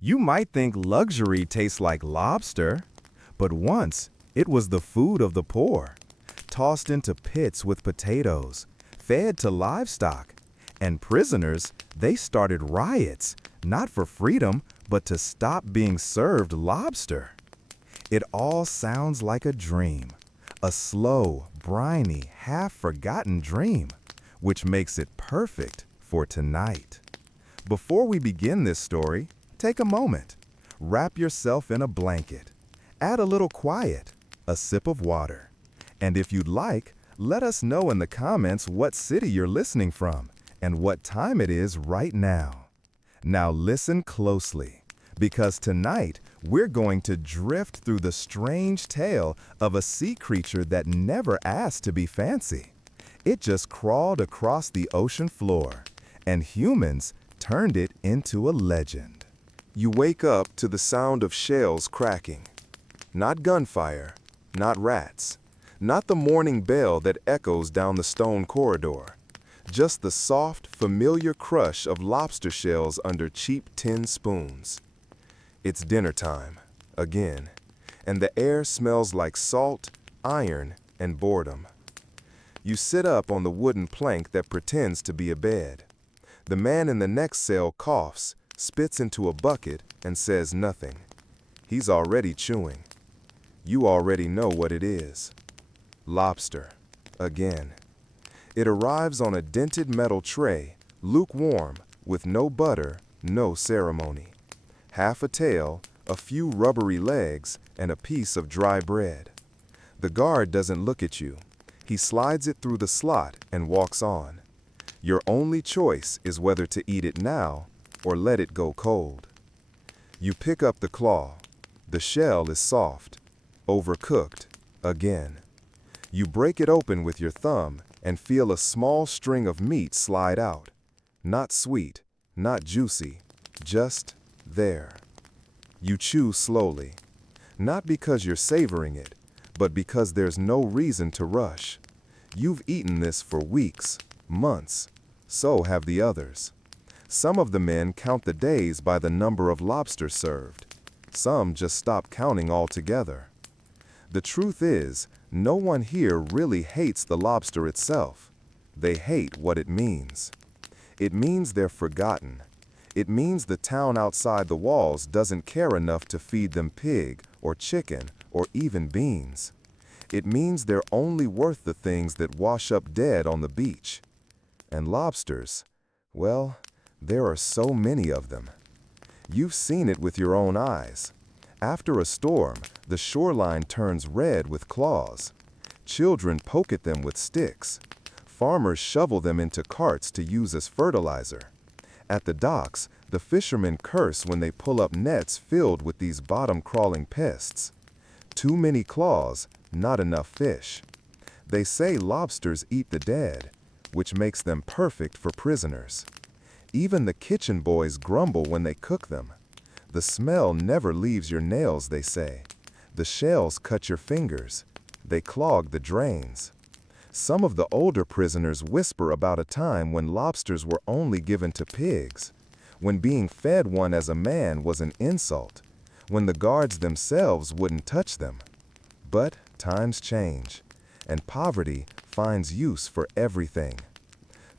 You might think luxury tastes like lobster, but once it was the food of the poor, tossed into pits with potatoes, fed to livestock, and prisoners, they started riots, not for freedom, but to stop being served lobster. It all sounds like a dream, a slow, briny, half-forgotten dream, which makes it perfect for tonight. Before we begin this story, take a moment. Wrap yourself in a blanket. Add a little quiet, a sip of water. And if you'd like, let us know in the comments what city you're listening from and what time it is right now. Now listen closely, because tonight we're going to drift through the strange tale of a sea creature that never asked to be fancy. It just crawled across the ocean floor, and humans turned it into a legend. You wake up to the sound of shells cracking. Not gunfire, not rats, not the morning bell that echoes down the stone corridor. Just the soft, familiar crush of lobster shells under cheap tin spoons. It's dinner time, again, and the air smells like salt, iron, and boredom. You sit up on the wooden plank that pretends to be a bed. The man in the next cell coughs, spits into a bucket, and says nothing. He's already chewing. You already know what it is. Lobster, again. It arrives on a dented metal tray, lukewarm, with no butter, no ceremony. Half a tail, a few rubbery legs, and a piece of dry bread. The guard doesn't look at you. He slides it through the slot and walks on. Your only choice is whether to eat it now or let it go cold. You pick up the claw. The shell is soft, overcooked, again. You break it open with your thumb and feel a small string of meat slide out. Not sweet, not juicy, just there. You chew slowly, not because you're savoring it, but because there's no reason to rush. You've eaten this for weeks, months. So have the others. Some of the men count the days by the number of lobsters served. Some just stop counting altogether. The truth is, no one here really hates the lobster itself. They hate what it means. It means they're forgotten. It means the town outside the walls doesn't care enough to feed them pig or chicken or even beans. It means they're only worth the things that wash up dead on the beach. And lobsters, well, there are so many of them. You've seen it with your own eyes. After a storm, the shoreline turns red with claws. Children poke at them with sticks. Farmers shovel them into carts to use as fertilizer. At the docks, the fishermen curse when they pull up nets filled with these bottom-crawling pests. Too many claws, not enough fish. They say lobsters eat the dead, which makes them perfect for prisoners. Even the kitchen boys grumble when they cook them. The smell never leaves your nails, they say. The shells cut your fingers. They clog the drains. Some of the older prisoners whisper about a time when lobsters were only given to pigs, when being fed one as a man was an insult, when the guards themselves wouldn't touch them. But times change, and poverty finds use for everything.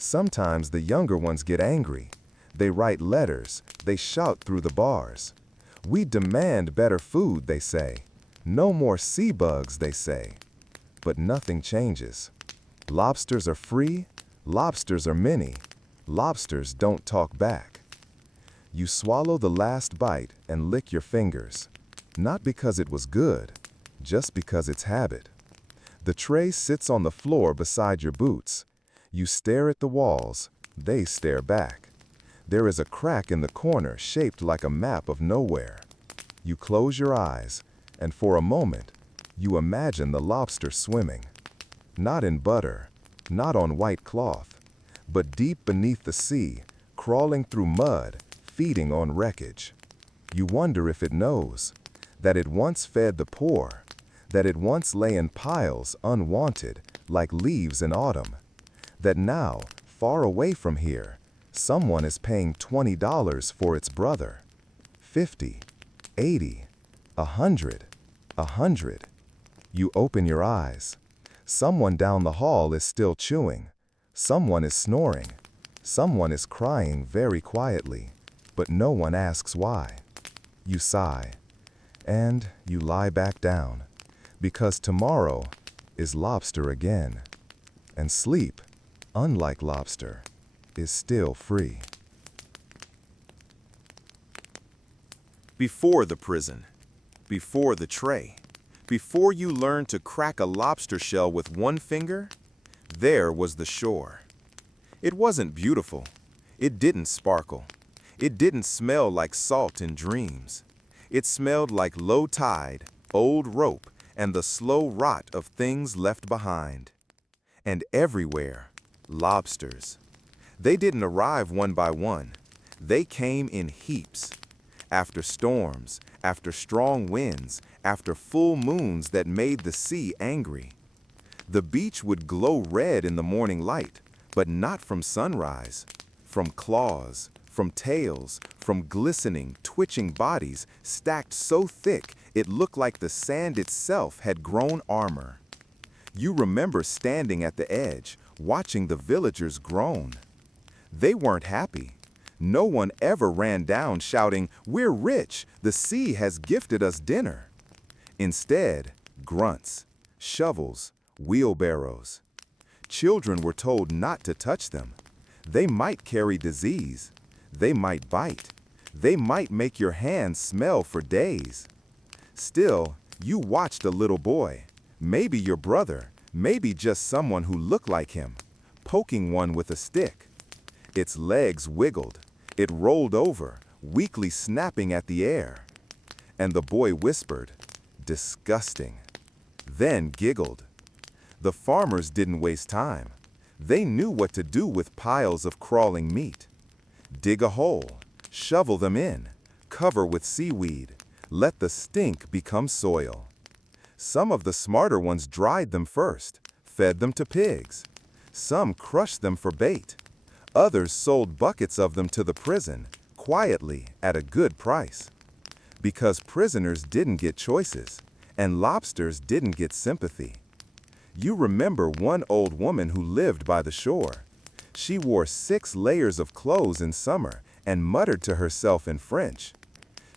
Sometimes the younger ones get angry. They write letters. They shout through the bars. We demand better food, they say. No more sea bugs, they say. But nothing changes. Lobsters are free. Lobsters are many. Lobsters don't talk back. You swallow the last bite and lick your fingers. Not because it was good, just because it's habit. The tray sits on the floor beside your boots. You stare at the walls. They stare back. There is a crack in the corner shaped like a map of nowhere. You close your eyes, and for a moment, you imagine the lobster swimming. Not in butter, not on white cloth, but deep beneath the sea, crawling through mud, feeding on wreckage. You wonder if it knows that it once fed the poor, that it once lay in piles unwanted, like leaves in autumn, that now, far away from here, someone is paying $20 for its brother. 50, 80, 100, 100. You open your eyes. Someone down the hall is still chewing. Someone is snoring. Someone is crying very quietly, but no one asks why. You sigh, and you lie back down, because tomorrow is lobster again, and sleep, unlike lobster, is still free. Before the prison, before the tray, before you learned to crack a lobster shell with one finger, there was the shore. It wasn't beautiful. It didn't sparkle. It didn't smell like salt in dreams. It smelled like low tide, old rope, and the slow rot of things left behind. And everywhere, lobsters. They didn't arrive one by one. They came in heaps. After storms, after strong winds, after full moons that made the sea angry. The beach would glow red in the morning light, but not from sunrise, from claws, from tails, from glistening, twitching bodies stacked so thick it looked like the sand itself had grown armor. You remember standing at the edge, watching the villagers groan. They weren't happy. No one ever ran down shouting, "We're rich, the sea has gifted us dinner." Instead, grunts, shovels, wheelbarrows. Children were told not to touch them. They might carry disease. They might bite. They might make your hands smell for days. Still, you watched a little boy, maybe your brother, maybe just someone who looked like him, poking one with a stick. Its legs wiggled. It rolled over, weakly snapping at the air. And the boy whispered, "Disgusting," then giggled. The farmers didn't waste time. They knew what to do with piles of crawling meat. Dig a hole, shovel them in, cover with seaweed, let the stink become soil. Some of the smarter ones dried them first, fed them to pigs. Some crushed them for bait. Others sold buckets of them to the prison, quietly at a good price. Because prisoners didn't get choices, and lobsters didn't get sympathy. You remember one old woman who lived by the shore. She wore 6 layers of clothes in summer and muttered to herself in French.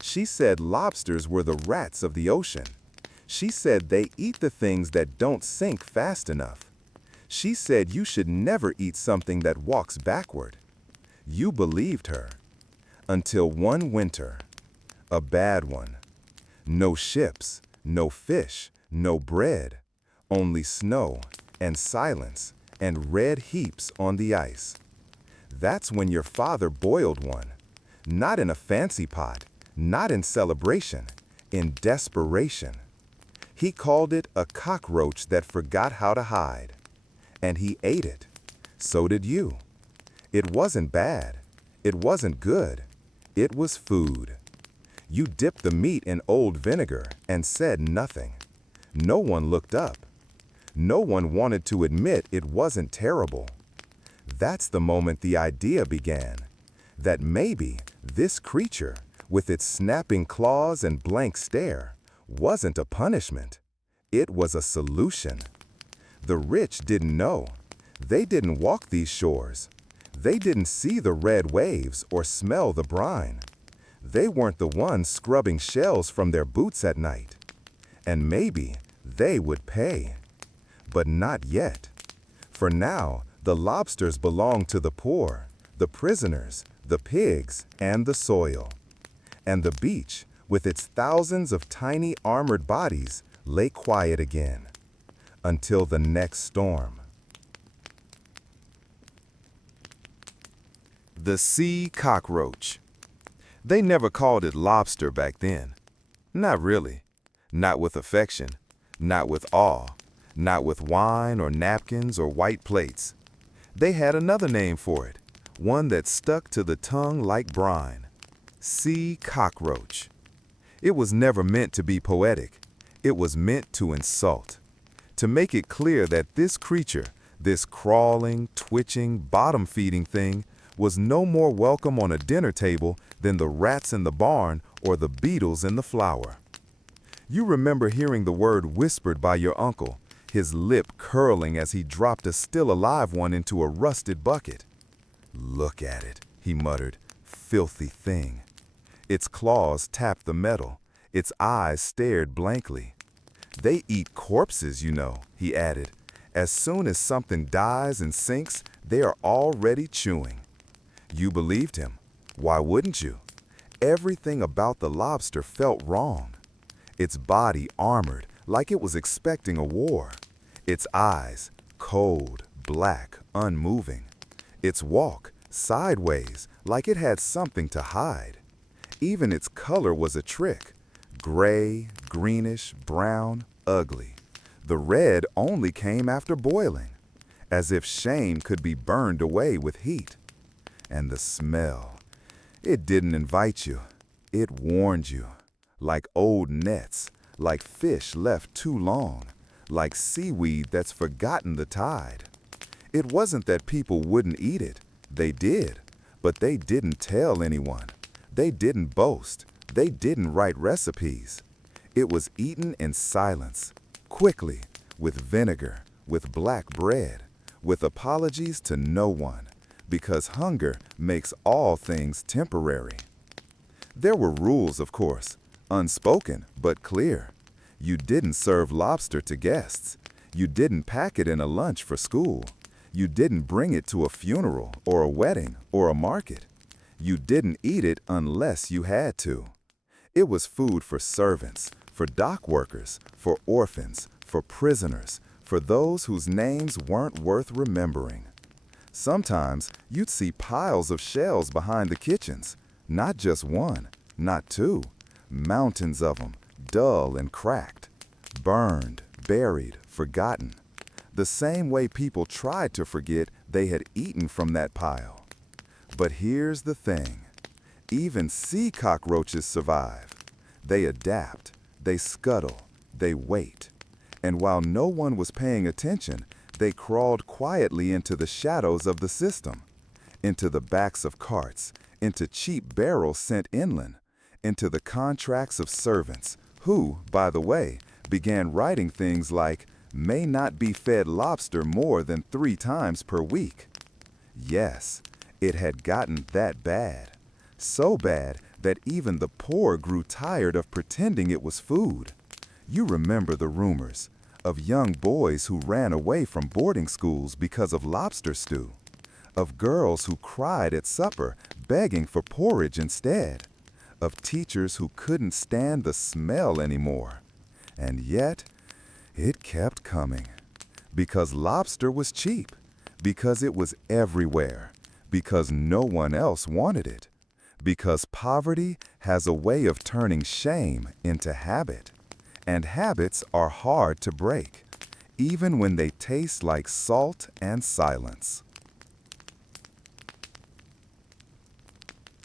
She said lobsters were the rats of the ocean. She said they eat the things that don't sink fast enough. She said you should never eat something that walks backward. You believed her. Until one winter, a bad one. No ships, no fish, no bread. Only snow and silence and red heaps on the ice. That's when your father boiled one. Not in a fancy pot, not in celebration, in desperation. He called it a cockroach that forgot how to hide. And he ate it. So did you. It wasn't bad. It wasn't good. It was food. You dipped the meat in old vinegar and said nothing. No one looked up. No one wanted to admit it wasn't terrible. That's the moment the idea began, that maybe this creature, with its snapping claws and blank stare, wasn't a punishment. It was a solution. The rich didn't know. They didn't walk these shores. They didn't see the red waves or smell the brine. They weren't the ones scrubbing shells from their boots at night. And maybe they would pay. But not yet. For now, the lobsters belong to the poor, the prisoners, the pigs, and the soil. And the beach, with its thousands of tiny armored bodies, lay quiet again. Until the next storm. The sea cockroach. They never called it lobster back then. Not really. Not with affection. Not with awe. Not with wine or napkins or white plates. They had another name for it, one that stuck to the tongue like brine. Sea cockroach. It was never meant to be poetic. It was meant to insult. To make it clear that this creature, this crawling, twitching, bottom-feeding thing, was no more welcome on a dinner table than the rats in the barn or the beetles in the flour. You remember hearing the word whispered by your uncle, his lip curling as he dropped a still alive one into a rusted bucket. "Look at it," he muttered, "filthy thing." Its claws tapped the metal, its eyes stared blankly. "They eat corpses, you know," he added. "As soon as something dies and sinks, they are already chewing." You believed him. Why wouldn't you? Everything about the lobster felt wrong. Its body armored, like it was expecting a war. Its eyes, cold, black, unmoving. Its walk, sideways, like it had something to hide. Even its color was a trick. Gray, greenish, brown, ugly. The red only came after boiling, as if shame could be burned away with heat. And the smell. It didn't invite you. It warned you. Like old nets, like fish left too long, like seaweed that's forgotten the tide. It wasn't that people wouldn't eat it. They did, but they didn't tell anyone. They didn't boast. They didn't write recipes. It was eaten in silence, quickly, with vinegar, with black bread, with apologies to no one, because hunger makes all things temporary. There were rules, of course, unspoken but clear. You didn't serve lobster to guests. You didn't pack it in a lunch for school. You didn't bring it to a funeral or a wedding or a market. You didn't eat it unless you had to. It was food for servants, for dock workers, for orphans, for prisoners, for those whose names weren't worth remembering. Sometimes you'd see piles of shells behind the kitchens, not just one, not two, mountains of them, dull and cracked, burned, buried, forgotten, the same way people tried to forget they had eaten from that pile. But here's the thing. Even sea cockroaches survive. They adapt, they scuttle, they wait. And while no one was paying attention, they crawled quietly into the shadows of the system, into the backs of carts, into cheap barrels sent inland, into the contracts of servants who, by the way, began writing things like, "may not be fed lobster more than 3 times per week." Yes, it had gotten that bad. So bad that even the poor grew tired of pretending it was food. You remember the rumors of young boys who ran away from boarding schools because of lobster stew, of girls who cried at supper begging for porridge instead, of teachers who couldn't stand the smell anymore. And yet, it kept coming. Because lobster was cheap, because it was everywhere, because no one else wanted it, because poverty has a way of turning shame into habit. And habits are hard to break, even when they taste like salt and silence.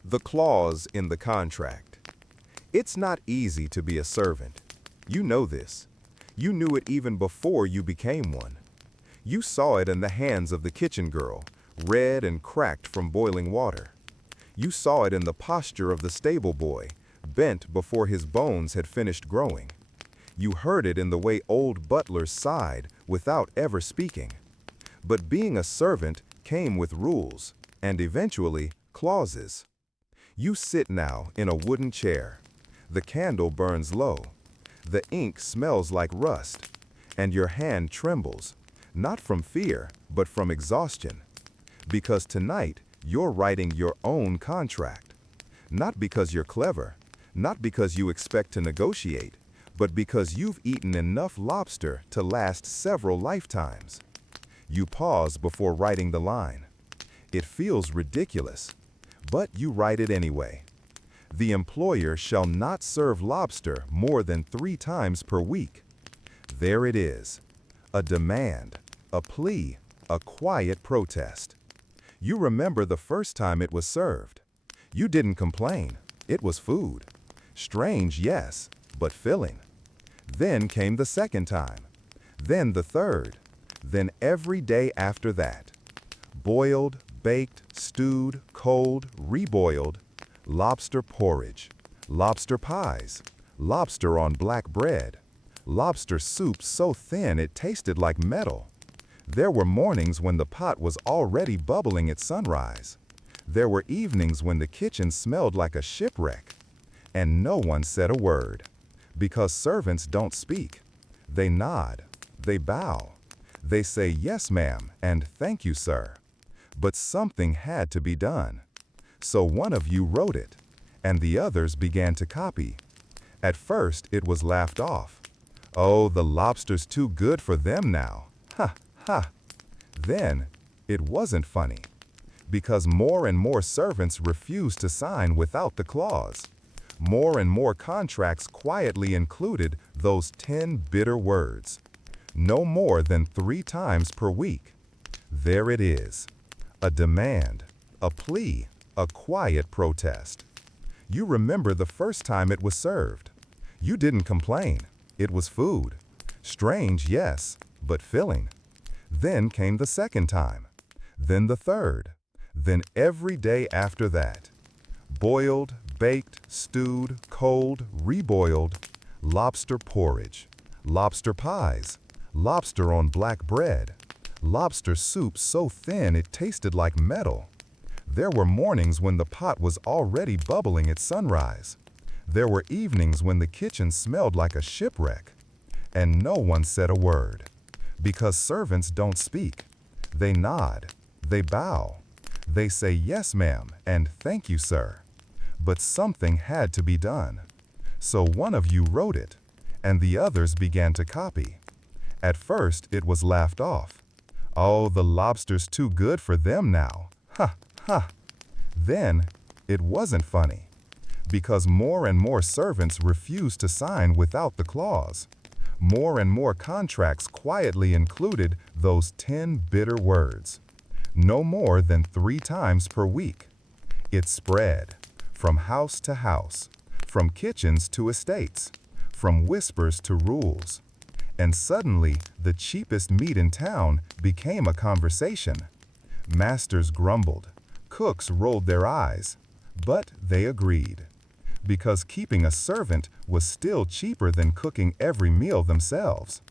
The clause in the contract. It's not easy to be a servant. You know this. You knew it even before you became one. You saw it in the hands of the kitchen girl, red and cracked from boiling water. You saw it in the posture of the stable boy, bent before his bones had finished growing. You heard it in the way old butlers sighed without ever speaking. But being a servant came with rules, and eventually clauses. You sit now in a wooden chair. The candle burns low. The ink smells like rust, and your hand trembles, not from fear, but from exhaustion. Because tonight, you're writing your own contract. Not because you're clever, not because you expect to negotiate, but because you've eaten enough lobster to last several lifetimes. You pause before writing the line. It feels ridiculous, but you write it anyway. The employer shall not serve lobster more than 3 times per week. There it is, a demand, a plea, a quiet protest. You remember the first time it was served. You didn't complain. It was food. Strange, yes, but filling. Then came the second time. Then the third. Then every day after that. Boiled, baked, stewed, cold, reboiled. lobster porridge, lobster pies, lobster on black bread, lobster soup so thin it tasted like metal. There were mornings when the pot was already bubbling at sunrise. There were evenings when the kitchen smelled like a shipwreck. And no one said a word. Because servants don't speak. They nod. They bow. They say, "Yes, ma'am," and "Thank you, sir." But something had to be done. So one of you wrote it, and the others began to copy. At first, it was laughed off. "Oh, the lobster's too good for them now. Ha, ha." Then, it wasn't funny. Because more and more servants refused to sign without the clause. More and more contracts quietly included those 10 bitter words. No more than 3 times per week. There it is. A demand, a plea, a quiet protest. You remember the first time it was served. You didn't complain. It was food. Strange, yes, but filling. Then came the second time. Then the third. Then every day after that. Boiled, baked, stewed, cold, reboiled, lobster porridge, lobster pies, lobster on black bread, lobster soup so thin it tasted like metal. There were mornings when the pot was already bubbling at sunrise. There were evenings when the kitchen smelled like a shipwreck. And no one said a word. Because servants don't speak. They nod. They bow. They say, "Yes, ma'am," and "Thank you, sir." But something had to be done. So one of you wrote it, and the others began to copy. At first, it was laughed off. "Oh, the lobster's too good for them now. Ha, ha." Then, it wasn't funny. Because more and more servants refused to sign without the clause. More and more contracts quietly included those 10 bitter words. No more than 3 times per week. It spread. From house to house, from kitchens to estates, from whispers to rules. And suddenly, the cheapest meat in town became a conversation. Masters grumbled, cooks rolled their eyes, but they agreed. Because keeping a servant was still cheaper than cooking every meal themselves.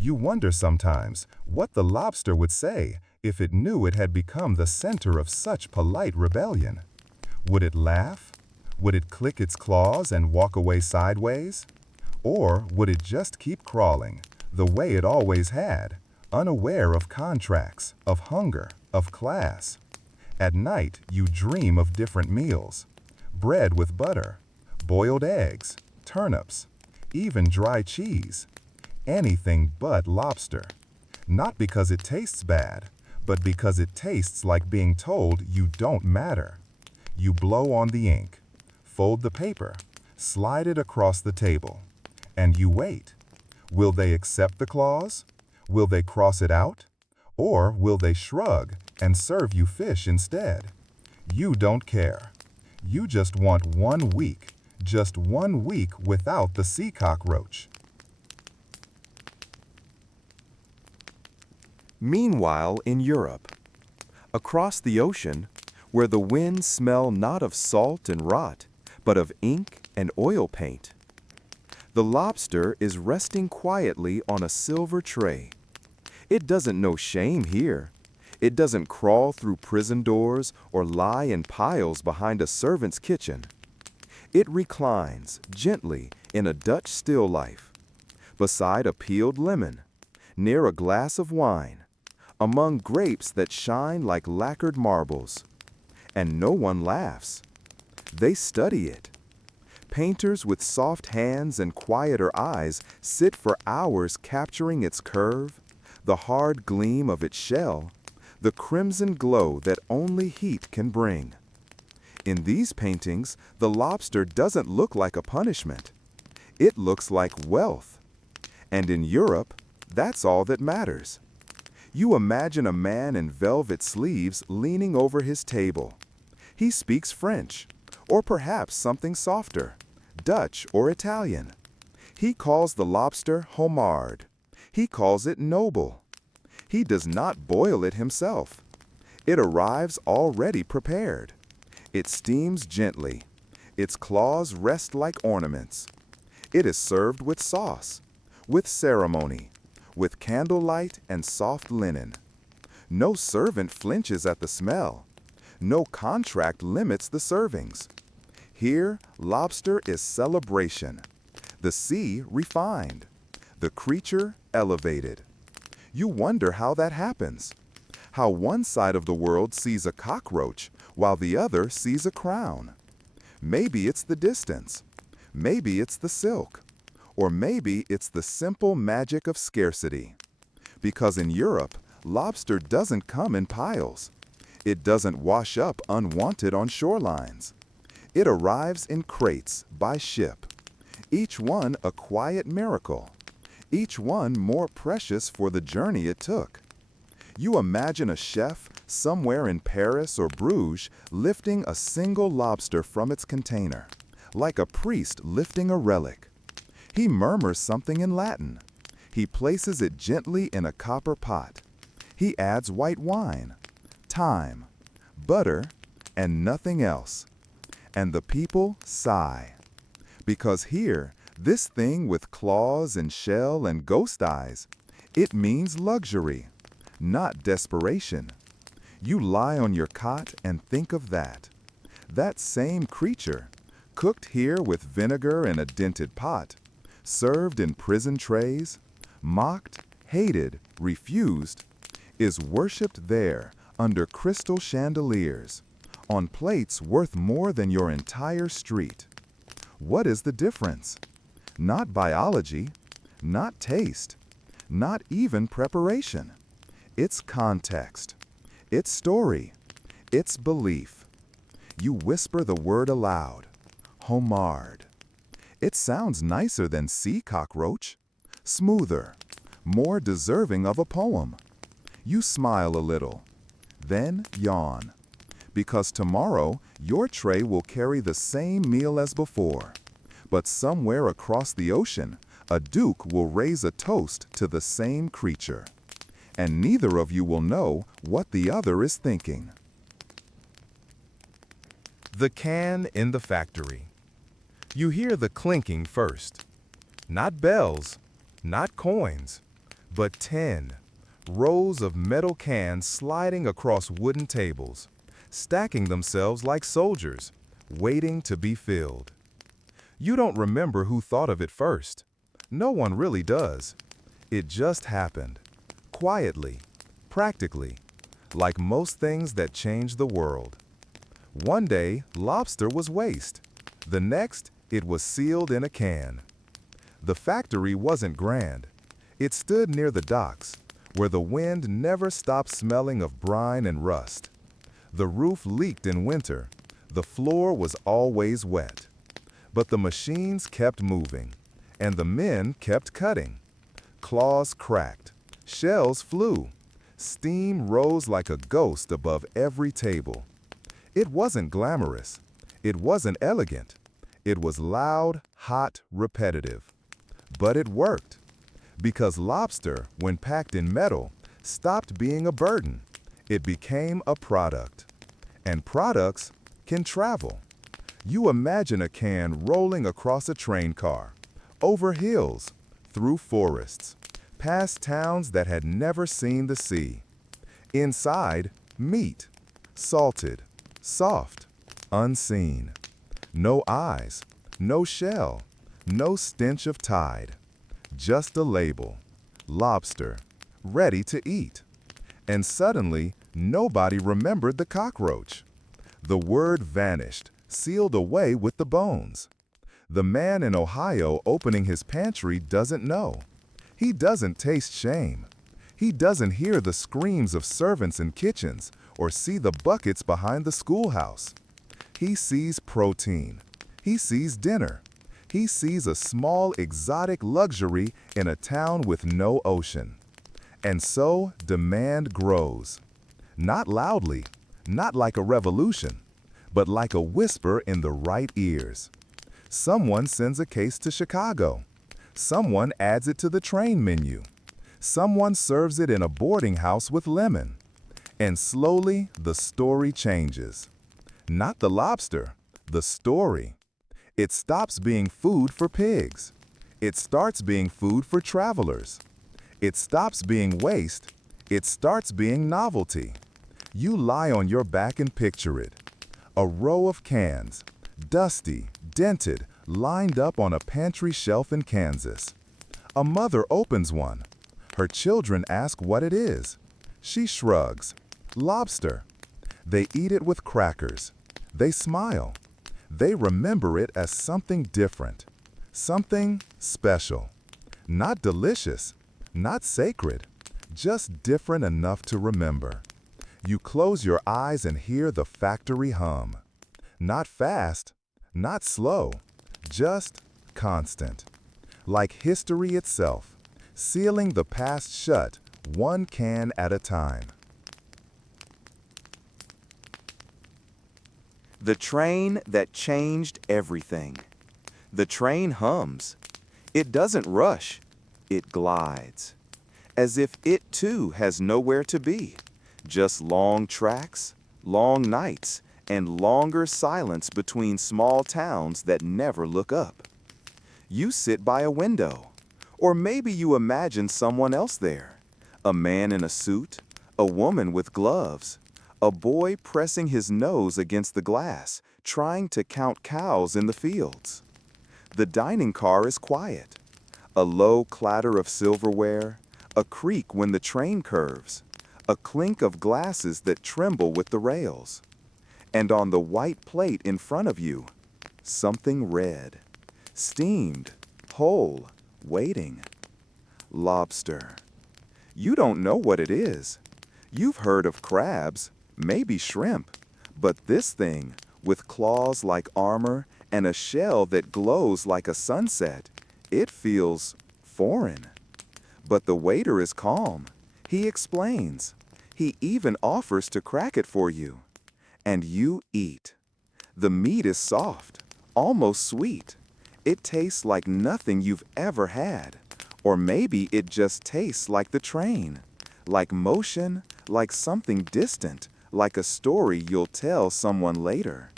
You wonder sometimes what the lobster would say if it knew it had become the center of such polite rebellion. Would it laugh? Would it click its claws and walk away sideways? Or would it just keep crawling, the way it always had, unaware of contracts, of hunger, of class? At night, you dream of different meals. Bread with butter, boiled eggs, turnips, even dry cheese. Anything but lobster. Not because it tastes bad, but because it tastes like being told you don't matter. You blow on the ink, fold the paper, slide it across the table, and you wait. Will they accept the clause? Will they cross it out? Or will they shrug and serve you fish instead? You don't care. You just want 1 week, just 1 week without the sea cockroach. Meanwhile, in Europe, across the ocean, where the winds smell not of salt and rot, but of ink and oil paint, the lobster is resting quietly on a silver tray. It doesn't know shame here. It doesn't crawl through prison doors or lie in piles behind a servant's kitchen. It reclines gently in a Dutch still life, beside a peeled lemon, near a glass of wine, among grapes that shine like lacquered marbles. And no one laughs. They study it. Painters with soft hands and quieter eyes sit for hours capturing its curve, the hard gleam of its shell, the crimson glow that only heat can bring. In these paintings, the lobster doesn't look like a punishment. It looks like wealth. And in Europe, that's all that matters. You imagine a man in velvet sleeves leaning over his table. He speaks French, or perhaps something softer, Dutch or Italian. He calls the lobster homard. He calls it noble. He does not boil it himself. It arrives already prepared. It steams gently, Its claws rest like ornaments. It is served with sauce, with ceremony, with candlelight and soft linen. No servant flinches at the smell. No contract limits the servings. Here, lobster is celebration. The sea refined. The creature elevated. You wonder how that happens. How one side of the world sees a cockroach while the other sees a crown. Maybe it's the distance. Maybe it's the silk. Or maybe it's the simple magic of scarcity. Because in Europe, lobster doesn't come in piles. It doesn't wash up unwanted on shorelines. It arrives in crates by ship. Each one a quiet miracle. Each one more precious for the journey it took. You imagine a chef somewhere in Paris or Bruges lifting a single lobster from its container, like a priest lifting a relic. He murmurs something in Latin. He places it gently in a copper pot. He adds white wine, thyme, butter, and nothing else. And the people sigh. Because here, this thing with claws and shell and ghost eyes, it means luxury, not desperation. You lie on your cot and think of that. That same creature, cooked here with vinegar in a dented pot, served in prison trays, mocked, hated, refused, is worshipped there under crystal chandeliers, on plates worth more than your entire street. What is the difference? Not biology, not taste, not even preparation. It's context, it's story, it's belief. You whisper the word aloud, homard. It sounds nicer than sea cockroach, smoother, more deserving of a poem. You smile a little, then yawn, because tomorrow your tray will carry the same meal as before. But somewhere across the ocean, a duke will raise a toast to the same creature. And neither of you will know what the other is thinking. The can in the factory. You hear the clinking first. Not bells, not coins, but 10 rows of metal cans sliding across wooden tables, stacking themselves like soldiers, waiting to be filled. You don't remember who thought of it first. No one really does. It just happened. Quietly, practically, like most things that change the world. One day, lobster was waste. The next, it was sealed in a can. The factory wasn't grand. It stood near the docks, where the wind never stopped smelling of brine and rust. The roof leaked in winter. The floor was always wet. But the machines kept moving, and the men kept cutting. Claws cracked. Shells flew. Steam rose like a ghost above every table. It wasn't glamorous. It wasn't elegant. It was loud, hot, repetitive. But it worked. Because lobster, when packed in metal, stopped being a burden. It became a product. And products can travel. You imagine a can rolling across a train car, over hills, through forests, past towns that had never seen the sea. Inside, meat, salted, soft, unseen. No eyes, no shell, no stench of tide. Just a label, lobster, ready to eat. And suddenly, nobody remembered the cockroach. The word vanished, sealed away with the bones. The man in Ohio opening his pantry doesn't know. He doesn't taste shame. He doesn't hear the screams of servants in kitchens or see the buckets behind the schoolhouse. He sees protein. He sees dinner. He sees a small exotic luxury in a town with no ocean. And so demand grows. Not loudly, not like a revolution, but like a whisper in the right ears. Someone sends a case to Chicago. Someone adds it to the train menu. Someone serves it in a boarding house with lemon. And slowly, the story changes. Not the lobster, the story. It stops being food for pigs. It starts being food for travelers. It stops being waste. It starts being novelty. You lie on your back and picture it. A row of cans, dusty, dented, lined up on a pantry shelf in Kansas. A mother opens one. Her children ask what it is. She shrugs. Lobster. They eat it with crackers. They smile. They remember it as something different, something special. Not delicious, not sacred, just different enough to remember. You close your eyes and hear the factory hum. Not fast, not slow, just constant. Like history itself, sealing the past shut, one can at a time. The train that changed everything. The train hums. It doesn't rush. It glides. As if it too has nowhere to be. Just long tracks, long nights, and longer silence between small towns that never look up. You sit by a window. Or maybe you imagine someone else there. A man in a suit, a woman with gloves, a boy pressing his nose against the glass, trying to count cows in the fields. The dining car is quiet. A low clatter of silverware, a creak when the train curves, a clink of glasses that tremble with the rails. And on the white plate in front of you, something red, steamed, whole, waiting. Lobster. You don't know what it is. You've heard of crabs, maybe shrimp, but this thing, with claws like armor and a shell that glows like a sunset, it feels foreign. But the waiter is calm. He explains. He even offers to crack it for you. And you eat. The meat is soft, almost sweet. It tastes like nothing you've ever had. Or maybe it just tastes like the train, like motion, like something distant, like a story you'll tell someone later.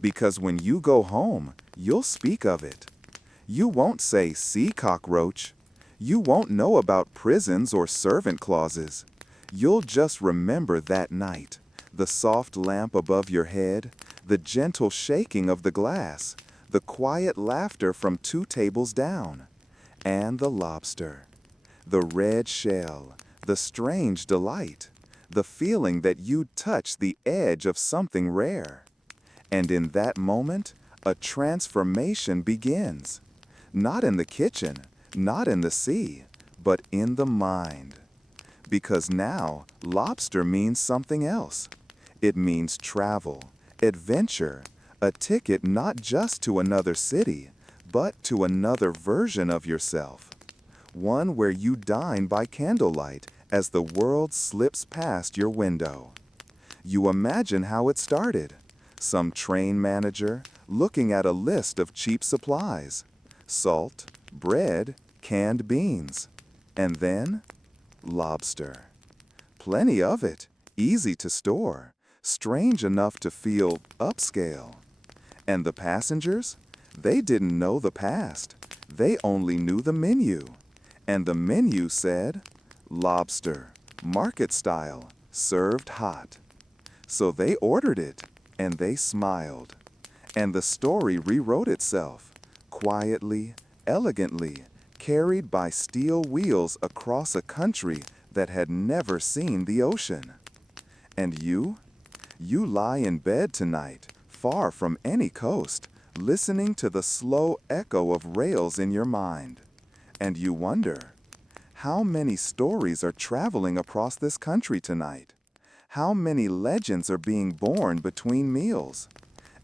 Because when you go home, you'll speak of it. You won't say, "See, cockroach." You won't know about prisons or servant clauses. You'll just remember that night, the soft lamp above your head, the gentle shaking of the glass, the quiet laughter from 2 tables down. And the lobster, the red shell, the strange delight, the feeling that you touch the edge of something rare. And in that moment, a transformation begins. Not in the kitchen, not in the sea, but in the mind. Because now, lobster means something else. It means travel, adventure, a ticket not just to another city, but to another version of yourself. One where you dine by candlelight as the world slips past your window. You imagine how it started. Some train manager looking at a list of cheap supplies. Salt, bread, canned beans. And then, lobster. Plenty of it, easy to store, strange enough to feel upscale. And the passengers? They didn't know the past. They only knew the menu. And the menu said, lobster, market style, served hot. So they ordered it, and they smiled. And the story rewrote itself, quietly, elegantly, carried by steel wheels across a country that had never seen the ocean. And you? You lie in bed tonight, far from any coast, listening to the slow echo of rails in your mind. And you wonder, how many stories are traveling across this country tonight? How many legends are being born between meals?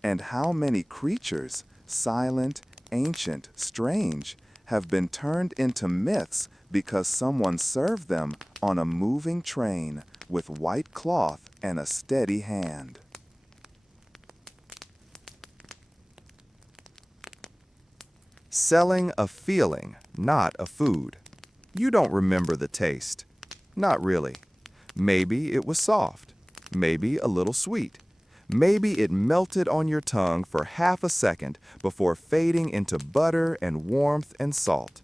And how many creatures, silent, ancient, strange, have been turned into myths because someone served them on a moving train with white cloth and a steady hand? Selling a feeling, not a food. You don't remember the taste. Not really. Maybe it was soft. Maybe a little sweet. Maybe it melted on your tongue for half a second before fading into butter and warmth and salt.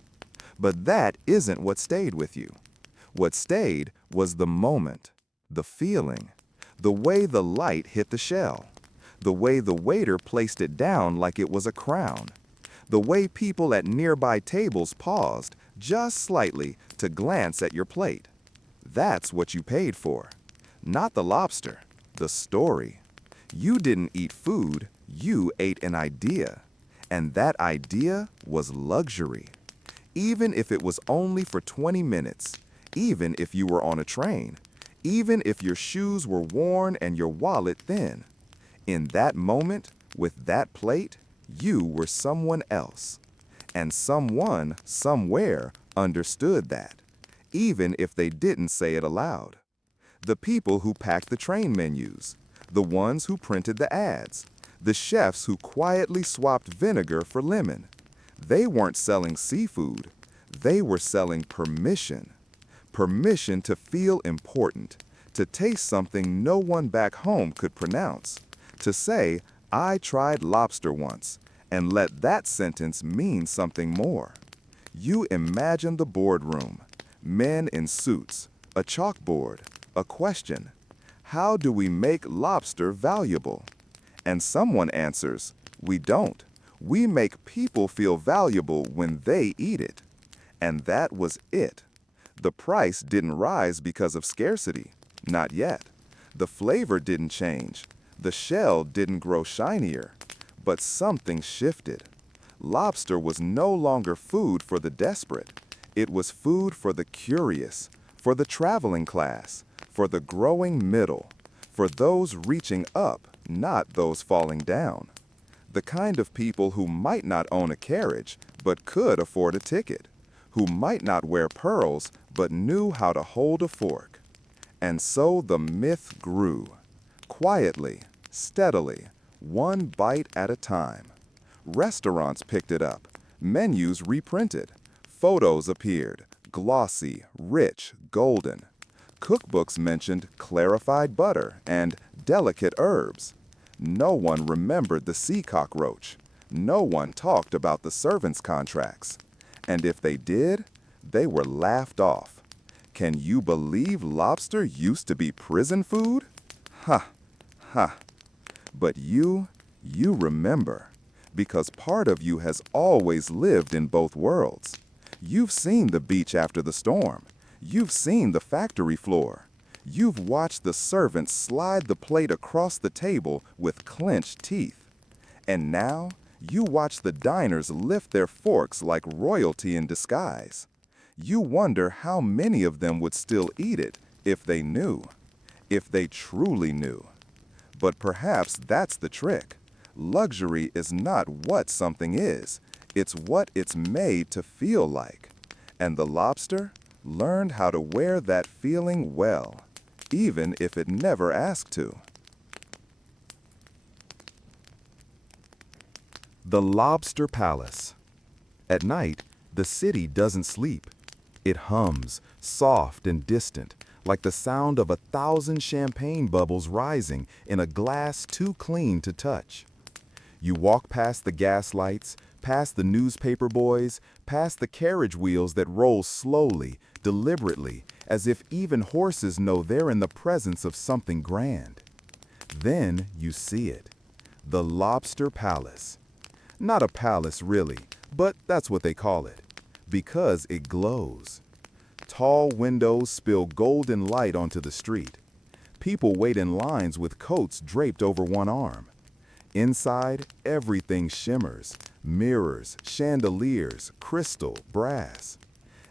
But that isn't what stayed with you. What stayed was the moment, the feeling, the way the light hit the shell, the way the waiter placed it down like it was a crown, the way people at nearby tables paused just slightly to glance at your plate. That's what you paid for. Not the lobster, the story. You didn't eat food, you ate an idea. And that idea was luxury. Even if it was only for 20 minutes, even if you were on a train, even if your shoes were worn and your wallet thin. In that moment, with that plate, you were someone else. And someone, somewhere, understood that, even if they didn't say it aloud. The people who packed the train menus, the ones who printed the ads, the chefs who quietly swapped vinegar for lemon. They weren't selling seafood, they were selling permission. Permission to feel important, to taste something no one back home could pronounce, to say, I tried lobster once, and let that sentence mean something more. You imagine the boardroom, men in suits, a chalkboard, a question. How do we make lobster valuable? And someone answers, we don't. We make people feel valuable when they eat it. And that was it. The price didn't rise because of scarcity. Not yet. The flavor didn't change. The shell didn't grow shinier. But something shifted. Lobster was no longer food for the desperate. It was food for the curious, for the traveling class, for the growing middle, for those reaching up, not those falling down. The kind of people who might not own a carriage, but could afford a ticket, who might not wear pearls, but knew how to hold a fork. And so the myth grew, quietly, steadily, one bite at a time. Restaurants picked it up, menus reprinted, photos appeared, glossy, rich, golden. Cookbooks mentioned clarified butter and delicate herbs. No one remembered the sea cockroach. No one talked about the servants' contracts. And if they did, they were laughed off. Can you believe lobster used to be prison food? Ha, ha. But you remember, because part of you has always lived in both worlds. You've seen the beach after the storm. You've seen the factory floor. You've watched the servants slide the plate across the table with clenched teeth. And now, you watch the diners lift their forks like royalty in disguise. You wonder how many of them would still eat it if they knew, if they truly knew. But perhaps that's the trick. Luxury is not what something is, it's what it's made to feel like. And the lobster learned how to wear that feeling well, even if it never asked to. The Lobster Palace. At night, the city doesn't sleep. It hums, soft and distant, like the sound of 1,000 champagne bubbles rising in a glass too clean to touch. You walk past the gas lights, past the newspaper boys, past the carriage wheels that roll slowly, deliberately, as if even horses know they're in the presence of something grand. Then you see it. The Lobster Palace. Not a palace, really, but that's what they call it, because it glows. Tall windows spill golden light onto the street. People wait in lines with coats draped over one arm. Inside, everything shimmers, mirrors, chandeliers, crystal, brass.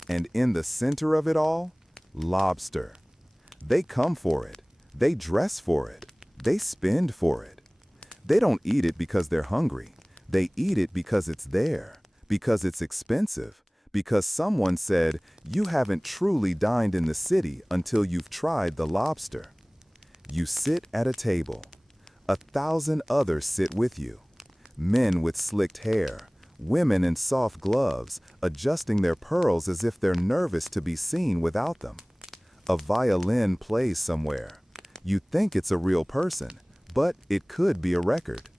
And in the center of it all, lobster. They come for it. They dress for it. They spend for it. They don't eat it because they're hungry. They eat it because it's there, because it's expensive, because someone said, you haven't truly dined in the city until you've tried the lobster. You sit at a table. 1,000 others sit with you. Men with slicked hair, women in soft gloves, adjusting their pearls as if they're nervous to be seen without them. A violin plays somewhere. You think it's a real person, But it could be a record.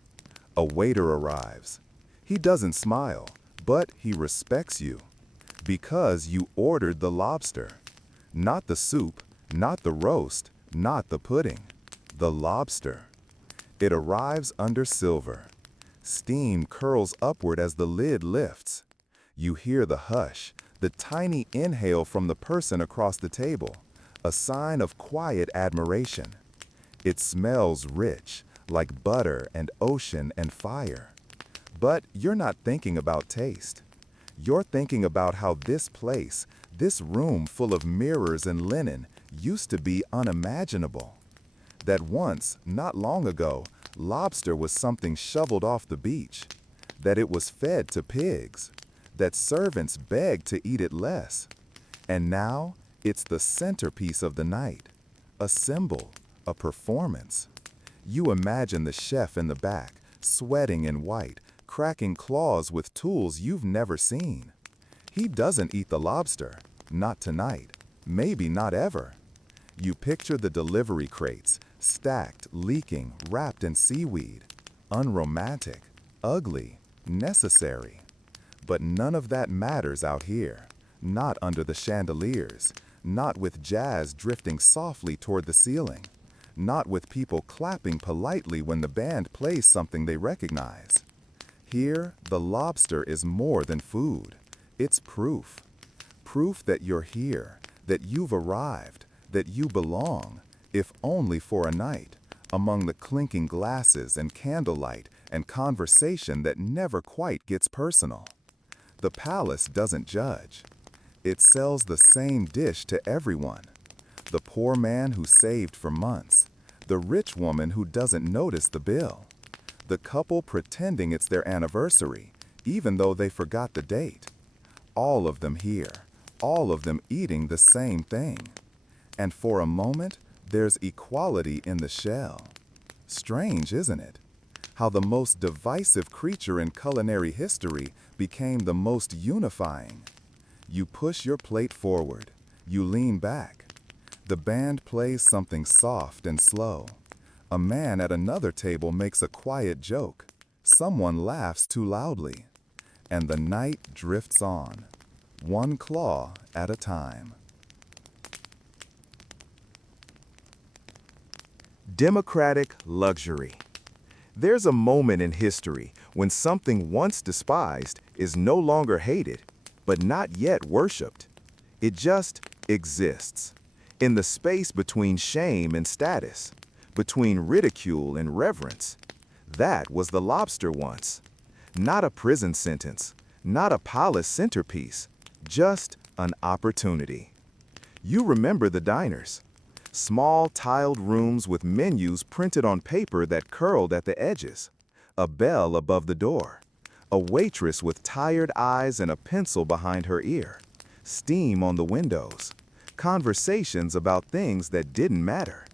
A waiter arrives. He doesn't smile, but he respects you. Because you ordered the lobster. Not the soup, not the roast, not the pudding. The lobster. It arrives under silver. Steam curls upward as the lid lifts. You hear the hush, the tiny inhale from the person across the table, a sign of quiet admiration. It smells rich, like butter and ocean and fire. But you're not thinking about taste. You're thinking about how this place, this room full of mirrors and linen, used to be unimaginable. That once, not long ago, lobster was something shoveled off the beach. That it was fed to pigs. That servants begged to eat it less. And now, it's the centerpiece of the night. A symbol, a performance. You imagine the chef in the back, sweating in white, cracking claws with tools you've never seen. He doesn't eat the lobster, not tonight, maybe not ever. You picture the delivery crates, stacked, leaking, wrapped in seaweed. Unromantic, ugly, necessary. But none of that matters out here, not under the chandeliers, not with jazz drifting softly toward the ceiling, not with people clapping politely when the band plays something they recognize. Here, the lobster is more than food. It's proof. Proof that you're here, that you've arrived, that you belong, if only for a night, among the clinking glasses and candlelight and conversation that never quite gets personal. The palace doesn't judge. It sells the same dish to everyone. The poor man who saved for months, the rich woman who doesn't notice the bill, the couple pretending it's their anniversary, even though they forgot the date. All of them here, all of them eating the same thing. And for a moment, there's equality in the shell. Strange, isn't it? How the most divisive creature in culinary history became the most unifying. You push your plate forward. You lean back. The band plays something soft and slow. A man at another table makes a quiet joke. Someone laughs too loudly. And the night drifts on, one claw at a time. Democratic luxury. There's a moment in history when something once despised is no longer hated, but not yet worshipped. It just exists. In the space between shame and status, between ridicule and reverence. That was the lobster once. Not a prison sentence, not a palace centerpiece, just an opportunity. You remember the diners. Small tiled rooms with menus printed on paper that curled at the edges. A bell above the door. A waitress with tired eyes and a pencil behind her ear. Steam on the windows. Conversations about things that didn't matter.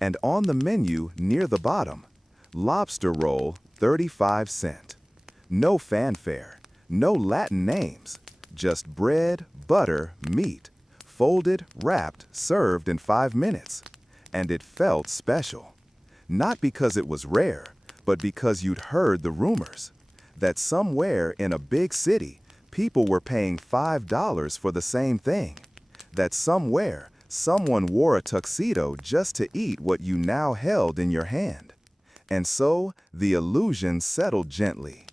And on the menu near the bottom, lobster roll, 35 cents. No fanfare, no Latin names, just bread, butter, meat, folded, wrapped, served in 5 minutes. And it felt special. Not because it was rare, but because you'd heard the rumors that somewhere in a big city, people were paying $5 for the same thing. That somewhere, someone wore a tuxedo just to eat what you now held in your hand. And so, the illusion settled gently.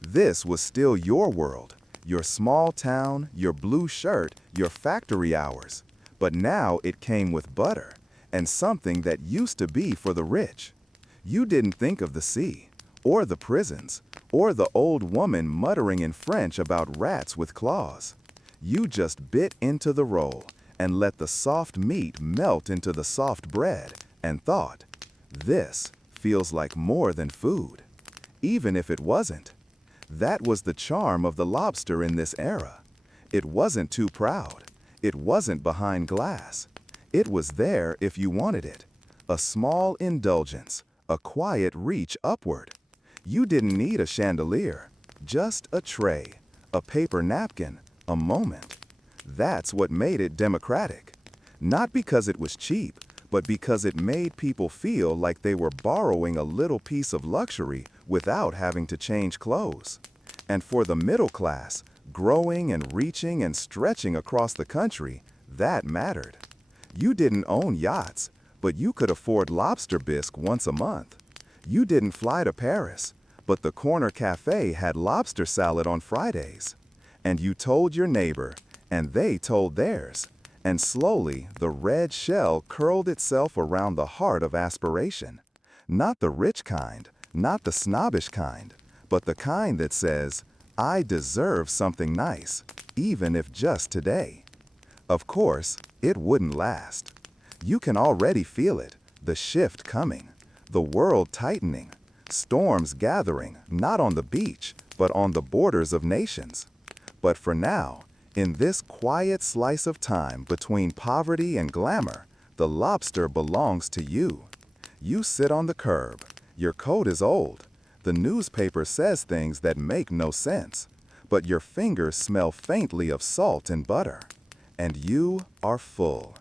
This was still your world, your small town, your blue shirt, your factory hours. But now it came with butter, and something that used to be for the rich. You didn't think of the sea, or the prisons, or the old woman muttering in French about rats with claws. You just bit into the roll and let the soft meat melt into the soft bread and thought, this feels like more than food, even if it wasn't. That was the charm of the lobster in this era. It wasn't too proud. It wasn't behind glass. It was there if you wanted it. A small indulgence, a quiet reach upward. You didn't need a chandelier, just a tray, a paper napkin, a moment. That's what made it democratic. Not because it was cheap, but because it made people feel like they were borrowing a little piece of luxury without having to change clothes. And for the middle class, growing and reaching and stretching across the country, that mattered. You didn't own yachts, but you could afford lobster bisque once a month. You didn't fly to Paris, but the corner cafe had lobster salad on Fridays. And you told your neighbor, and they told theirs. And slowly, the red shell curled itself around the heart of aspiration. Not the rich kind, not the snobbish kind, but the kind that says, I deserve something nice, even if just today. Of course, it wouldn't last. You can already feel it, the shift coming, the world tightening, storms gathering, not on the beach, but on the borders of nations. But for now, in this quiet slice of time between poverty and glamour, the lobster belongs to you. You sit on the curb. Your coat is old. The newspaper says things that make no sense. But your fingers smell faintly of salt and butter. And you are full.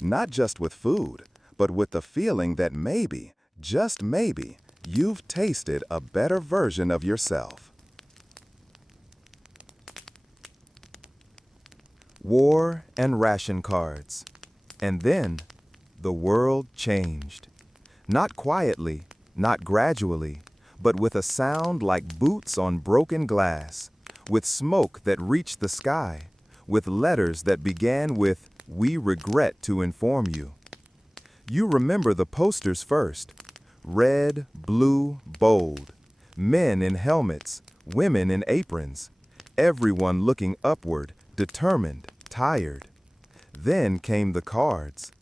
Not just with food, but with the feeling that maybe, just maybe, you've tasted a better version of yourself. War and ration cards. And then, the world changed. Not quietly, not gradually, but with a sound like boots on broken glass, with smoke that reached the sky, with letters that began with, "We regret to inform you." You remember the posters first. Red, blue, bold. Men in helmets, women in aprons. Everyone looking upward, determined, tired. Then came the cards.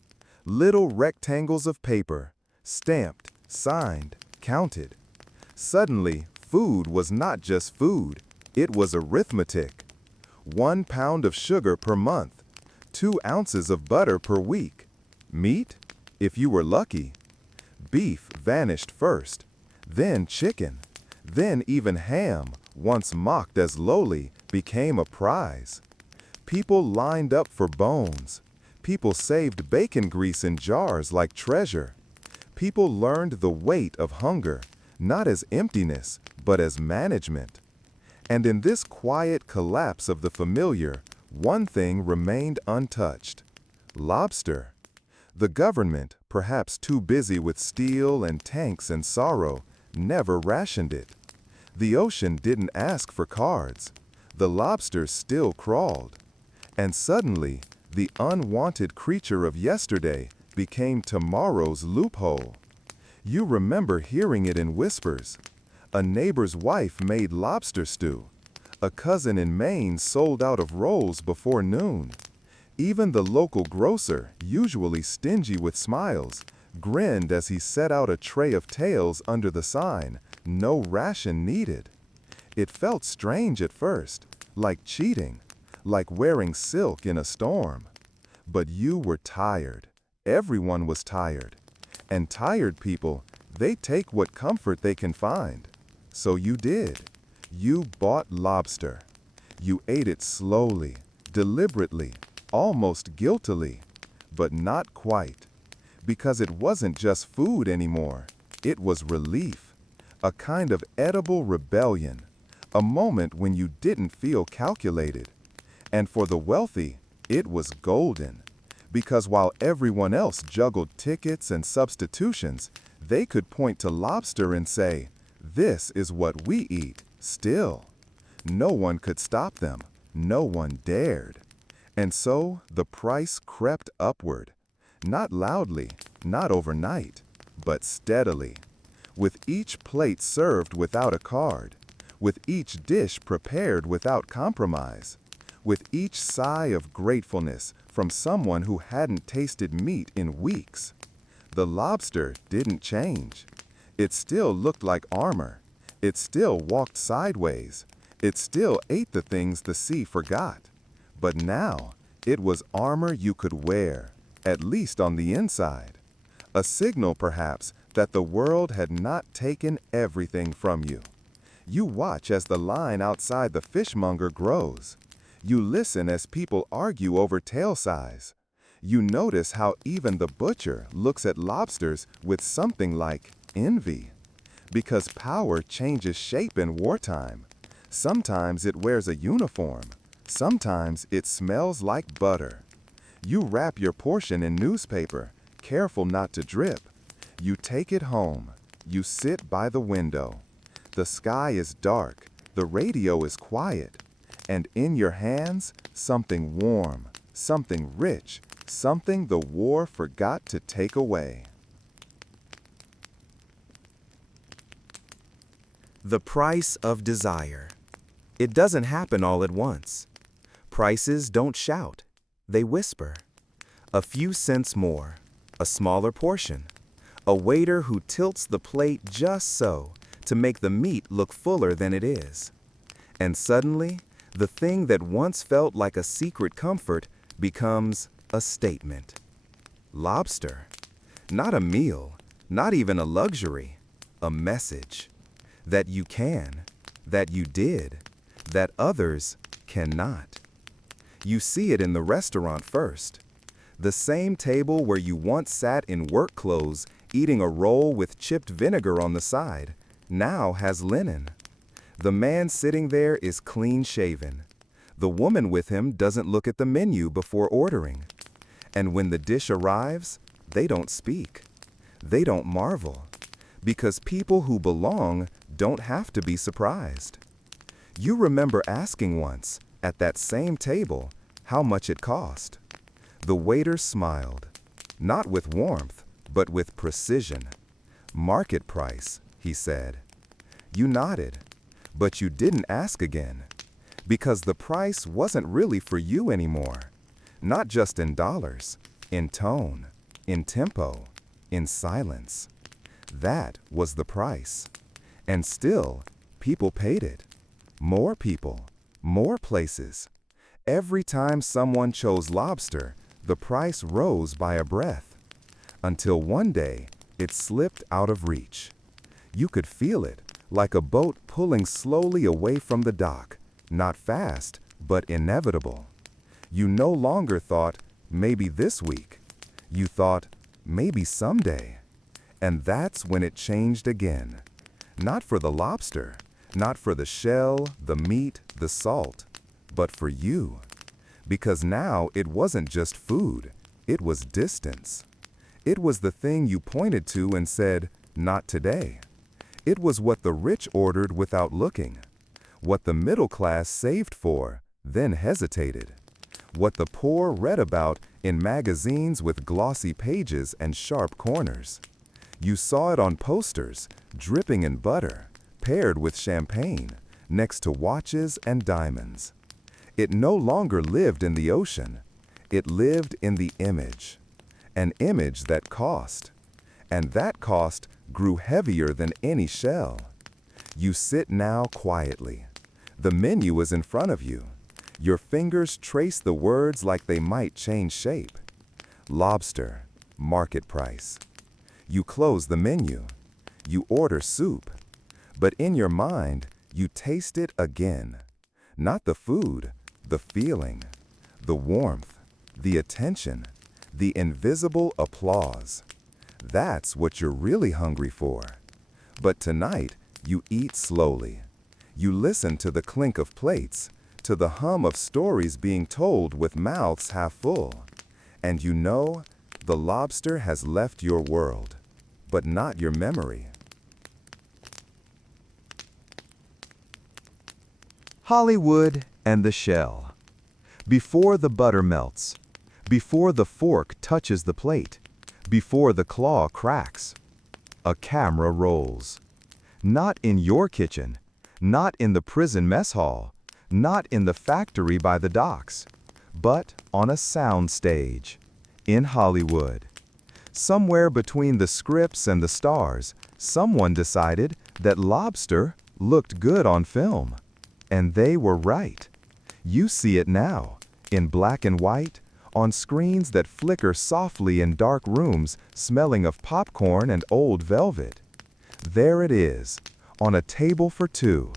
Little rectangles of paper, stamped, signed, counted. Suddenly, food was not just food, it was arithmetic. 1 pound of sugar per month, 2 ounces of butter per week. Meat, if you were lucky. Beef vanished first, then chicken, then even ham, once mocked as lowly, became a prize. People lined up for bones. People saved bacon grease in jars like treasure. People learned the weight of hunger, not as emptiness, but as management. And in this quiet collapse of the familiar, one thing remained untouched: lobster. The government, perhaps too busy with steel and tanks and sorrow, never rationed it. The ocean didn't ask for cards. The lobster still crawled. And suddenly, the unwanted creature of yesterday became tomorrow's loophole. You remember hearing it in whispers. A neighbor's wife made lobster stew. A cousin in Maine sold out of rolls before noon. Even the local grocer, usually stingy with smiles, grinned as he set out a tray of tails under the sign, "No ration needed." It felt strange at first, like cheating, like wearing silk in a storm. But you were tired. Everyone was tired. And tired people, they take what comfort they can find. So you did. You bought lobster. You ate it slowly, deliberately, almost guiltily, but not quite. Because it wasn't just food anymore. It was relief. A kind of edible rebellion. A moment when you didn't feel calculated. And for the wealthy, it was golden. Because while everyone else juggled tickets and substitutions, they could point to lobster and say, "This is what we eat, still." No one could stop them. No one dared. And so the price crept upward. Not loudly, not overnight, but steadily. With each plate served without a card. With each dish prepared without compromise. With each sigh of gratefulness from someone who hadn't tasted meat in weeks. The lobster didn't change. It still looked like armor. It still walked sideways. It still ate the things the sea forgot. But now, it was armor you could wear, at least on the inside. A signal, perhaps, that the world had not taken everything from you. You watch as the line outside the fishmonger grows. You listen as people argue over tail size. You notice how even the butcher looks at lobsters with something like envy. Because power changes shape in wartime. Sometimes it wears a uniform. Sometimes it smells like butter. You wrap your portion in newspaper, careful not to drip. You take it home. You sit by the window. The sky is dark. The radio is quiet. And in your hands, something warm, something rich, something the war forgot to take away. The price of desire. It doesn't happen all at once. Prices don't shout. They whisper. A few cents more, a smaller portion, a waiter who tilts the plate just so to make the meat look fuller than it is. And suddenly, the thing that once felt like a secret comfort becomes a statement. Lobster. Not a meal, not even a luxury, a message. That you can, that you did, that others cannot. You see it in the restaurant first. The same table where you once sat in work clothes eating a roll with chipped vinegar on the side now has linen. The man sitting there is clean-shaven. The woman with him doesn't look at the menu before ordering. And when the dish arrives, they don't speak. They don't marvel. Because people who belong don't have to be surprised. You remember asking once, at that same table, how much it cost. The waiter smiled, not with warmth, but with precision. Market price, he said. You nodded, but you didn't ask again, because the price wasn't really for you anymore. Not just in dollars, in tone, in tempo, in silence. That was the price. And still, people paid it. More people, more places. Every time someone chose lobster, the price rose by a breath. Until one day, it slipped out of reach. You could feel it, like a boat pulling slowly away from the dock, not fast, but inevitable. You no longer thought, maybe this week. You thought, maybe someday. And that's when it changed again. Not for the lobster, not for the shell, the meat, the salt, but for you. Because now it wasn't just food, it was distance. It was the thing you pointed to and said, not today. It was what the rich ordered without looking. What the middle class saved for, then hesitated. What the poor read about in magazines with glossy pages and sharp corners. You saw it on posters, dripping in butter, paired with champagne, next to watches and diamonds. It no longer lived in the ocean. It lived in the image. An image that cost. And that cost grew heavier than any shell. You sit now quietly. The menu is in front of you. Your fingers trace the words like they might change shape. Lobster, market price. You close the menu. You order soup. But in your mind, you taste it again. Not the food, the feeling, the warmth, the attention, the invisible applause. That's what you're really hungry for. But tonight, you eat slowly. You listen to the clink of plates, to the hum of stories being told with mouths half full. And you know, the lobster has left your world, but not your memory. Hollywood and the shell. Before the butter melts, before the fork touches the plate, before the claw cracks, a camera rolls. Not in your kitchen, not in the prison mess hall, not in the factory by the docks, but on a sound stage, in Hollywood. Somewhere between the scripts and the stars, someone decided that lobster looked good on film. And they were right. You see it now, in black and white, on screens that flicker softly in dark rooms smelling of popcorn and old velvet. There it is, on a table for two,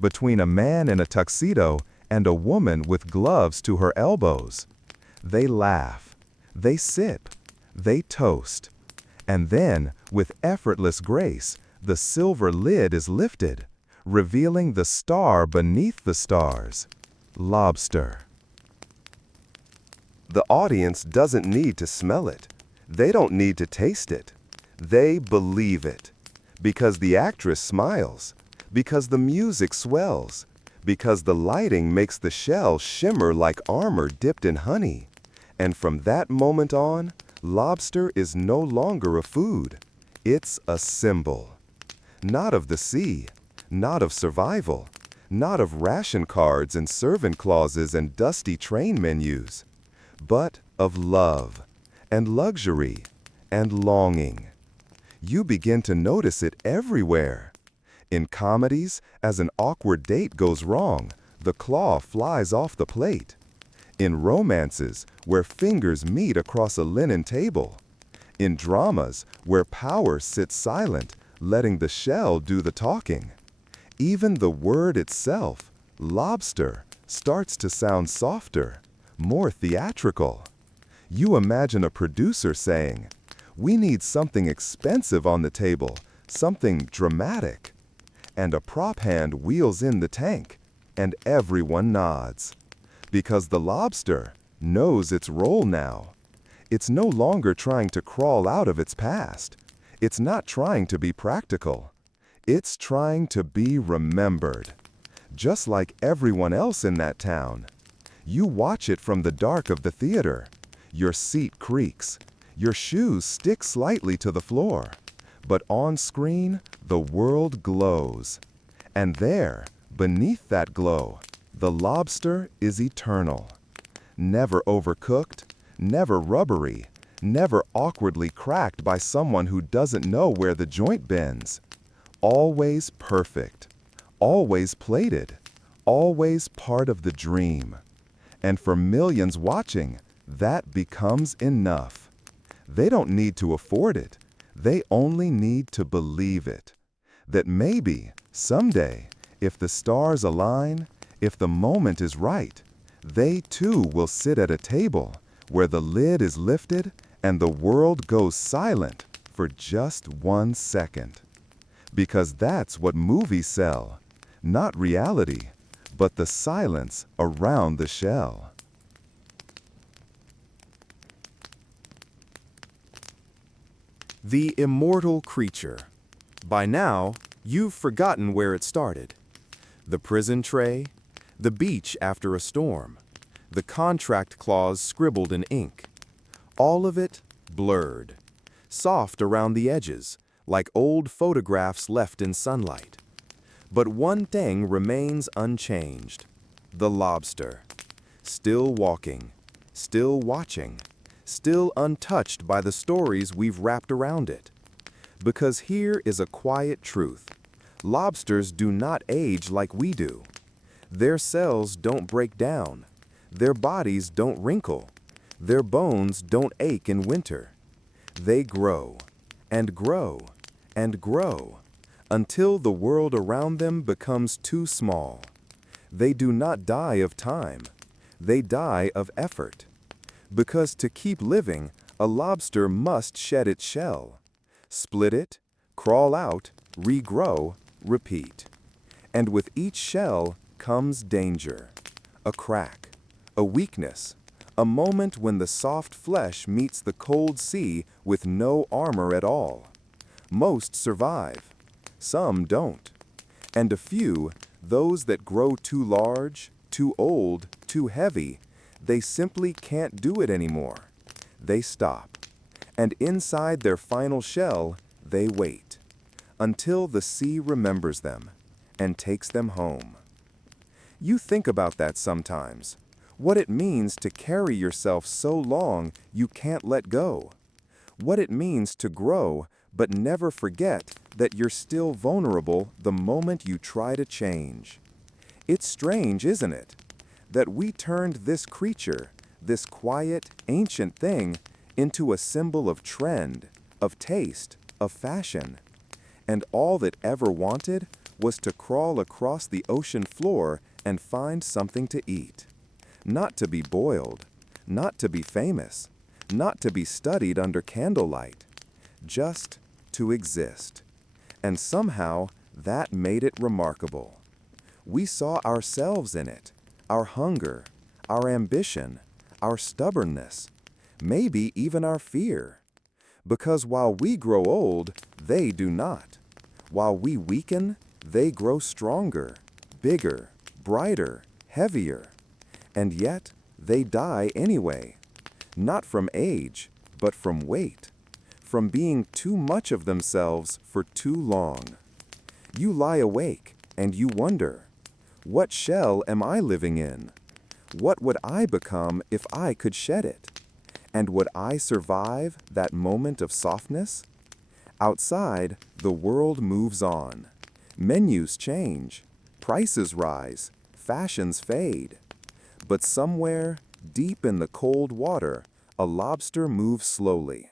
between a man in a tuxedo and a woman with gloves to her elbows. They laugh. They sip, they toast. And then, with effortless grace, the silver lid is lifted, revealing the star beneath the stars. Lobster. The audience doesn't need to smell it. They don't need to taste it. They believe it. Because the actress smiles. Because the music swells. Because the lighting makes the shell shimmer like armor dipped in honey. And from that moment on, lobster is no longer a food. It's a symbol. Not of the sea, not of survival, not of ration cards and servant clauses and dusty train menus, but of love and luxury and longing. You begin to notice it everywhere. In comedies, as an awkward date goes wrong, the claw flies off the plate. In romances, where fingers meet across a linen table. In dramas, where power sits silent, letting the shell do the talking. Even the word itself, lobster, starts to sound softer, more theatrical. You imagine a producer saying, "We need something expensive on the table, something dramatic." And a prop hand wheels in the tank, and everyone nods. Because the lobster knows its role now. It's no longer trying to crawl out of its past. It's not trying to be practical. It's trying to be remembered. Just like everyone else in that town. You watch it from the dark of the theater. Your seat creaks. Your shoes stick slightly to the floor. But on screen, the world glows. And there, beneath that glow, the lobster is eternal. Never overcooked, never rubbery, never awkwardly cracked by someone who doesn't know where the joint bends. Always perfect, always plated, always part of the dream. And for millions watching, that becomes enough. They don't need to afford it. They only need to believe it. That maybe, someday, if the stars align, if the moment is right, they too will sit at a table where the lid is lifted and the world goes silent for just 1 second. Because that's what movies sell. Not reality, but the silence around the shell. The immortal creature. By now, you've forgotten where it started. The prison tray, the beach after a storm, the contract clause scribbled in ink. All of it blurred, soft around the edges, like old photographs left in sunlight. But one thing remains unchanged. The lobster. Still walking, still watching, still untouched by the stories we've wrapped around it. Because here is a quiet truth. Lobsters do not age like we do. Their cells don't break down. Their bodies don't wrinkle. Their bones don't ache in winter. They grow, and grow, and grow, until the world around them becomes too small. They do not die of time. They die of effort. Because to keep living, a lobster must shed its shell. Split it, crawl out, regrow, repeat. And with each shell comes danger. A crack, a weakness, a moment when the soft flesh meets the cold sea with no armor at all. Most survive. Some don't. And a few, those that grow too large, too old, too heavy, they simply can't do it anymore. They stop. And inside their final shell, they wait. Until the sea remembers them and takes them home. You think about that sometimes. What it means to carry yourself so long you can't let go. What it means to grow but never forget that you're still vulnerable the moment you try to change. It's strange, isn't it? That we turned this creature, this quiet, ancient thing, into a symbol of trend, of taste, of fashion. And all that ever wanted was to crawl across the ocean floor and find something to eat. Not to be boiled, not to be famous, not to be studied under candlelight, just to exist. And somehow that made it remarkable. We saw ourselves in it, our hunger, our ambition, our stubbornness, maybe even our fear. Because while we grow old, they do not. While we weaken, they grow stronger, bigger, brighter, heavier. And yet, they die anyway. Not from age, but from weight. From being too much of themselves for too long. You lie awake, and you wonder, what shell am I living in? What would I become if I could shed it? And would I survive that moment of softness? Outside, the world moves on. Menus change, prices rise, fashions fade. But somewhere, deep in the cold water, a lobster moves slowly,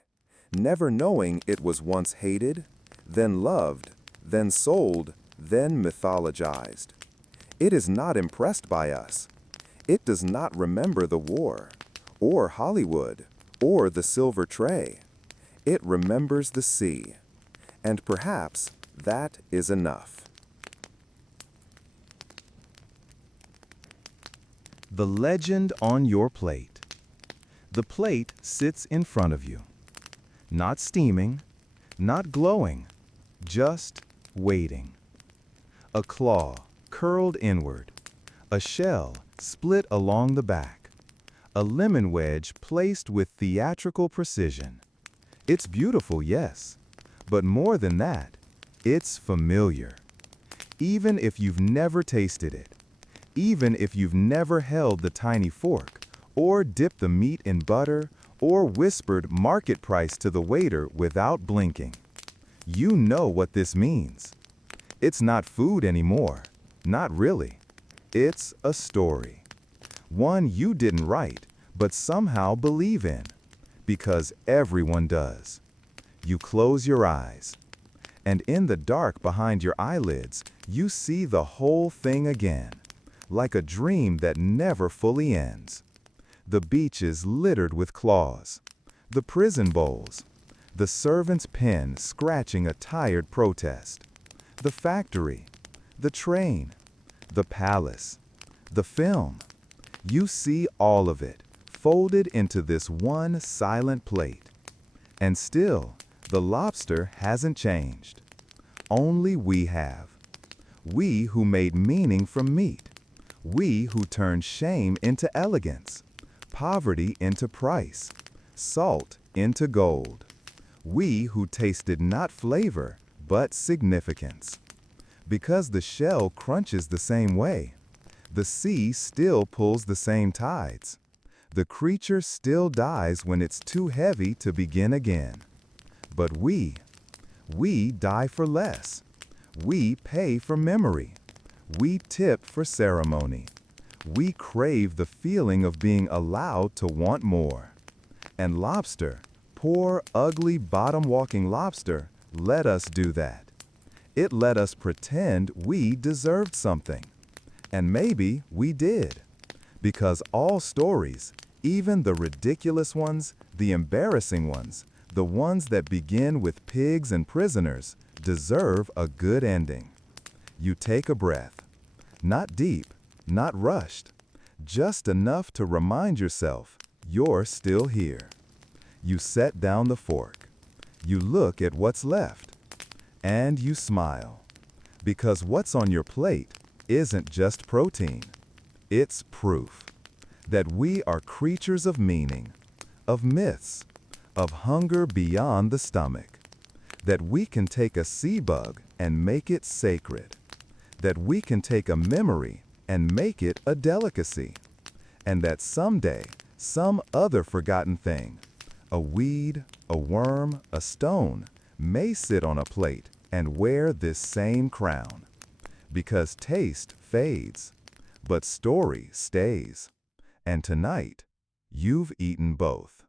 never knowing it was once hated, then loved, then sold, then mythologized. It is not impressed by us. It does not remember the war, or Hollywood, or the silver tray. It remembers the sea. And perhaps that is enough. The legend on your plate. The plate sits in front of you. Not steaming, not glowing, just waiting. A claw curled inward, a shell split along the back, a lemon wedge placed with theatrical precision. It's beautiful, yes, but more than that, it's familiar. Even if you've never tasted it, even if you've never held the tiny fork, or dipped the meat in butter, or whispered market price to the waiter without blinking. You know what this means. It's not food anymore. Not really. It's a story. One you didn't write, but somehow believe in. Because everyone does. You close your eyes. And in the dark behind your eyelids, you see the whole thing again. Like a dream that never fully ends. The beach is littered with claws. The prison bowls. The servant's pen scratching a tired protest. The factory. The train. The palace. The film. You see all of it, folded into this one silent plate. And still, the lobster hasn't changed. Only we have. We who made meaning from meat. We who turned shame into elegance, poverty into price, salt into gold. We who tasted not flavor, but significance. Because the shell crunches the same way, the sea still pulls the same tides. The creature still dies when it's too heavy to begin again. But we die for less. We pay for memory. We tip for ceremony. We crave the feeling of being allowed to want more. And lobster, poor, ugly, bottom-walking lobster, let us do that. It let us pretend we deserved something. And maybe we did. Because all stories, even the ridiculous ones, the embarrassing ones, the ones that begin with pigs and prisoners, deserve a good ending. You take a breath. Not deep, not rushed, just enough to remind yourself you're still here. You set down the fork. You look at what's left. And you smile. Because what's on your plate isn't just protein. It's proof that we are creatures of meaning, of myths, of hunger beyond the stomach. That we can take a sea bug and make it sacred. That we can take a memory and make it a delicacy. And that someday, some other forgotten thing, a weed, a worm, a stone, may sit on a plate and wear this same crown. Because taste fades, but story stays. And tonight, you've eaten both.